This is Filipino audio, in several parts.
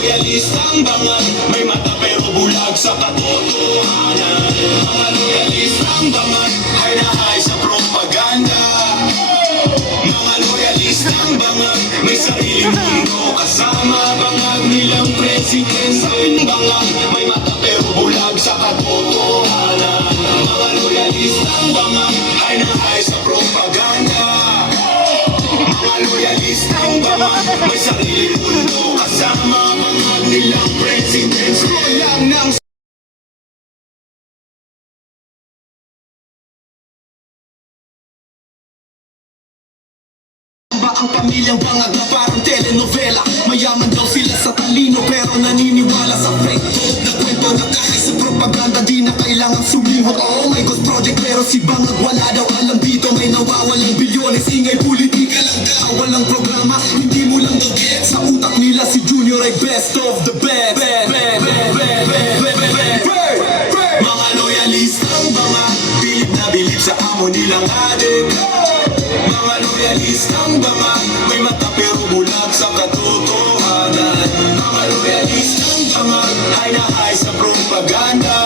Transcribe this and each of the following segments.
loyalistang bangag, may mata pero bulag sa katotohanan. Mga loyalistang bangag, ay nahay sa propaganda. Mga loyalistang bangag, may sariling mundo kasama bangag nilang presidente. Bangag, may mata pero bulag sa katotohanan. Mga loyalistang bangag, ay nahay sa propaganda. Mga loyalistang bangag, may sariling mundo kasama bangag nilang presidente. Scroll lang ng ang pamilyang bangag na parang telenovela. Mayaman daw sila sa talino pero naniniwala sa fake talk na kwento na kahit sa propaganda di na kailangan sumihot. Oh my God project pero si bangag wala daw alam dito. May nawawalang bilyones, ingay politika lang daw. Walang programa, hindi mo lang daw get. Sa utak nila si Junior ay best of the best. Mga loyalistang bangag, bilib na bilib sa amo nilang adik. Mga loyalistang bangag, may mata pero bulag sa katotohanan. Mga loyalistang bangag, ay nahay sa propaganda.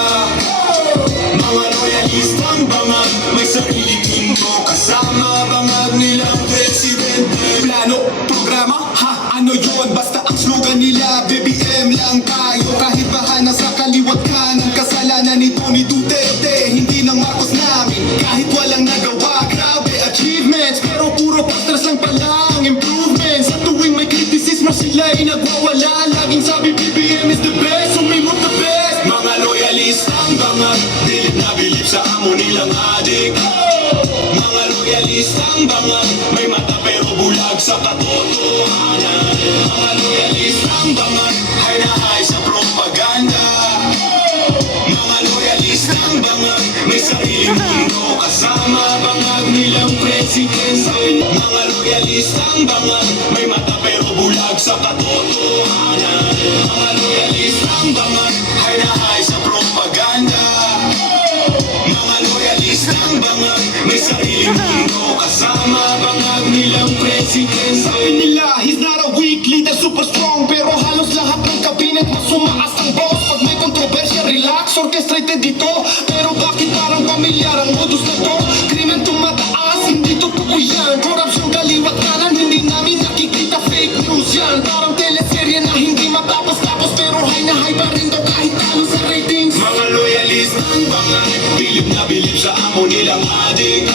Mga loyalistang bangag, may sariling mundo kasama bangag nilang presidente. Plano, programa, ha? Ano yun? Basta ang slogan nila, BBM lang tayo. Kahit bahana sa kaliwat kanan, kasalanan ni Tony Duterte, hindi ng Marcos namin. Kahit walang nagawa, grabe achievements, pero puro posters lang pala ang improvements. Sa tuwing may kritisismo sila'y nagwawala. Laging sabi BBM is the best, sumimot the best. Mga loyalistang bangag, bilib na bilib sa amo nilang adik. Mga loyalistang bangag, may mata pero bulag sa katotohanan. Mga loyalistang bangag, ay nahay sa propaganda. Mga loyalistang bangag, may sariling mundo kasama bangag nilang presidente. Mga loyalistang bangag, may mata pero bulag sa katotohanan. Mga loyalistang bangag, ay nahay sa propaganda. Mga loyalistang bangag, may sariling mundo kasama bangag nilang presidente. Sabi nila, he's not a weak leader, super strong, pero halos lahat ng kabinet mas sumaas ang boss. Pag may kontrobersya, relax, orchestrated dito. Pero bakit parang pamilyar ang modus na to? Krimen tumataas, hindi totoo yan. Korupsyon kaliwat kanan, hindi namin nakikita, fake news yan. Parang teleserye na hindi matapos-tapos, pero high na high pa rin daw kahit talo sa ratings. Mga loyalistang bangag, bilib na bilib sa amo nilang adik.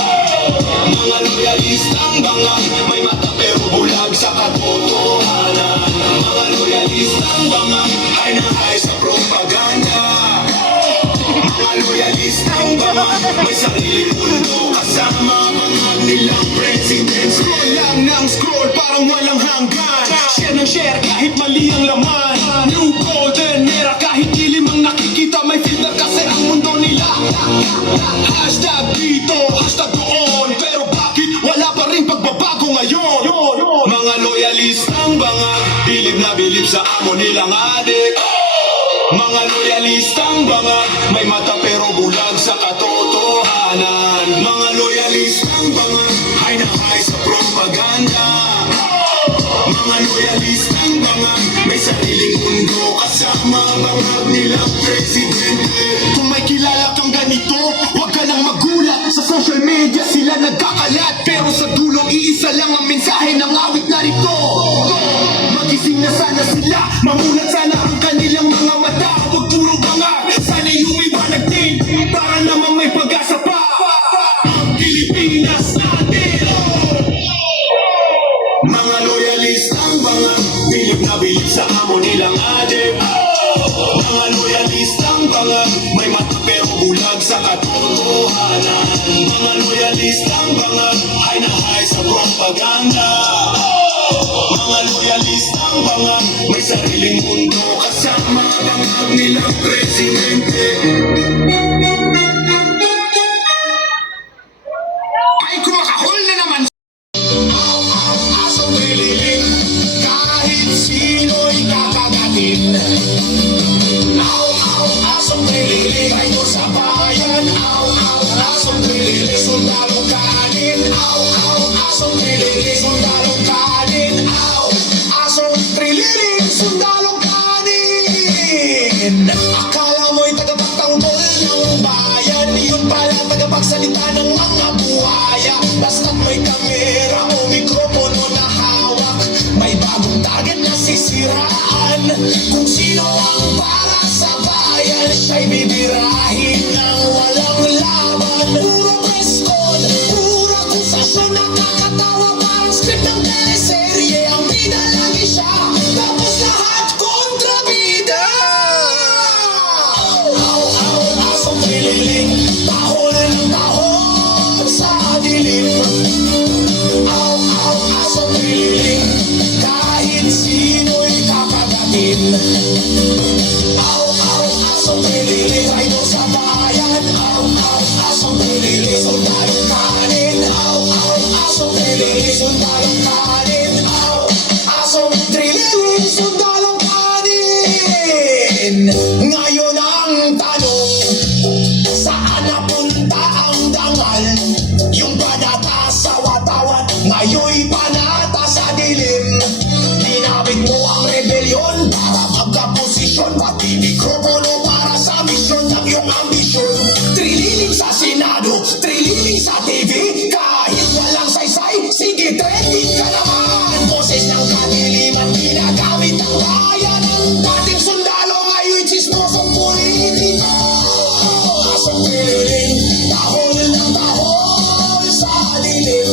Mga loyalistang bangag, may mata pero bulag sa katotohanan. Mga loyalistang bangag, ay nahay sa propaganda. Mga loyalistang bangag, may sariling mundo kasama bangag nilang president. Scroll lang ng scroll parang walang hanggan. Share ng share kahit mali ang laman. New golden era kahit ilimang nakikita. May filter kasi ang mundo nila. Hashtag dito, hashtag doon, pero bakit wala pa rin pagbabago ngayon? Mga loyalistang bangag, bilib na bilib sa amo nilang adik. Mga loyalistang bangag, may mata pero bulag sa katotohanan. Mga loyalistang bangag, ay nahay sa propaganda. Mga loyalistang bangag, may sariling mundo kasama bangag nilang presidente. Kung may kilala kang ganito, huwag ka nang magulat. Sa social media sila nagkakalat, pero sa dulo iisa lang ang mensahe ng awit na rito. Magising na sana sila, mamulat sana ang kanilang mga mata. Huwag puro bangag, sana lumiwanag din, para naman may pag-asa pa ang Pilipinas natin. Mga loyalistang bangag, bilib na bilib sa amo nilang adik. Mga loyalistang bangag, may mata pero bulag sa katotohanan. Mga loyalistang bangag, ay nahay sa propaganda. Mga loyalistang bangag, may sariling mundo kasama bangag nilang presidente. Ay kumakahol na naman. Asong nililing, kahit sino'y kakagatin. Asong nililing, ito sa bayan. Asong nililing, sundalo kanin. Asong nililing, sundalo kanin. Asong nililing, sundalo kanin. sisiraan. Kung sino ang para sa bayan, siya'y bibirahin ng walang laban. Puro press con, puro akusasyon, nakakatawa parang script ng teleserye. Ang bida lagi siya, tapos lahat kontrabida. Asong kililing, tahol ng tahol sa dilim. Asong kililing, kahit sino'y kakagatin. Asong kililing, traitor sa bayan. Asong kililing, sundalong kanin. Asong kililing, sundalong kanin. Asong kililing, sundalong kanin. Ngayon ang tanong, saan napunta ang dangal? Yung panata sa watawan, ngayoy panata sa dilim. Ginamit mo ang rebelyon para magkaposisyon, pati mikropono para sa misyon ng iyong ambisyon. Trililing sa Senado, trililing sa TV, kahit walang saysay, sige trending ka naman. Boses ng kadiliman, ginagamit ang bayan. Ang dating sundalo, ngayon chismosong politiko. Asong kililing, tahol ng tahol sa dilim.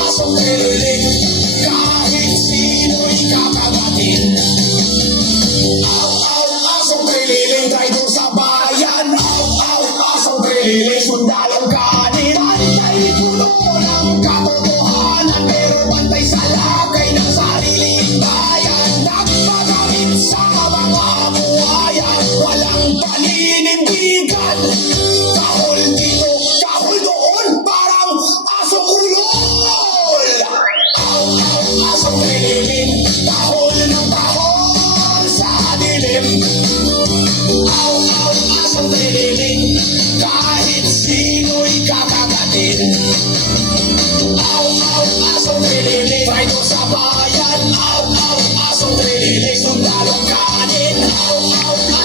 Asong kililing, kahit sino'y kakagatin. Asong kililing, traitor sa bayan. Asong kililing, sundalong kanin. Bantay puno ng katotohanan, pero bantay sa lagay ng sariling bayan. Nagpagamit sa mga buhayan, walang paninindigan. Kahol dito, kahol doon, parang asong ulol. Asong kililing, tahol ng tahol sa dilim. Asong kililing, kahit sino'y kakagatin. Asong kililing, traitor sa bayan. Asong kililing, sundalong kanin.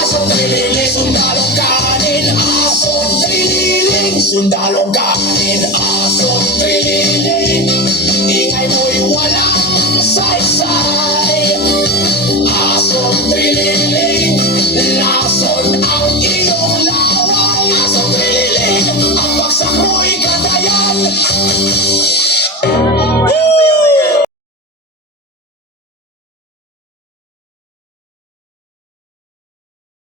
Asong kililing, sundalong kanin. Asong kililing, sundalong kanin.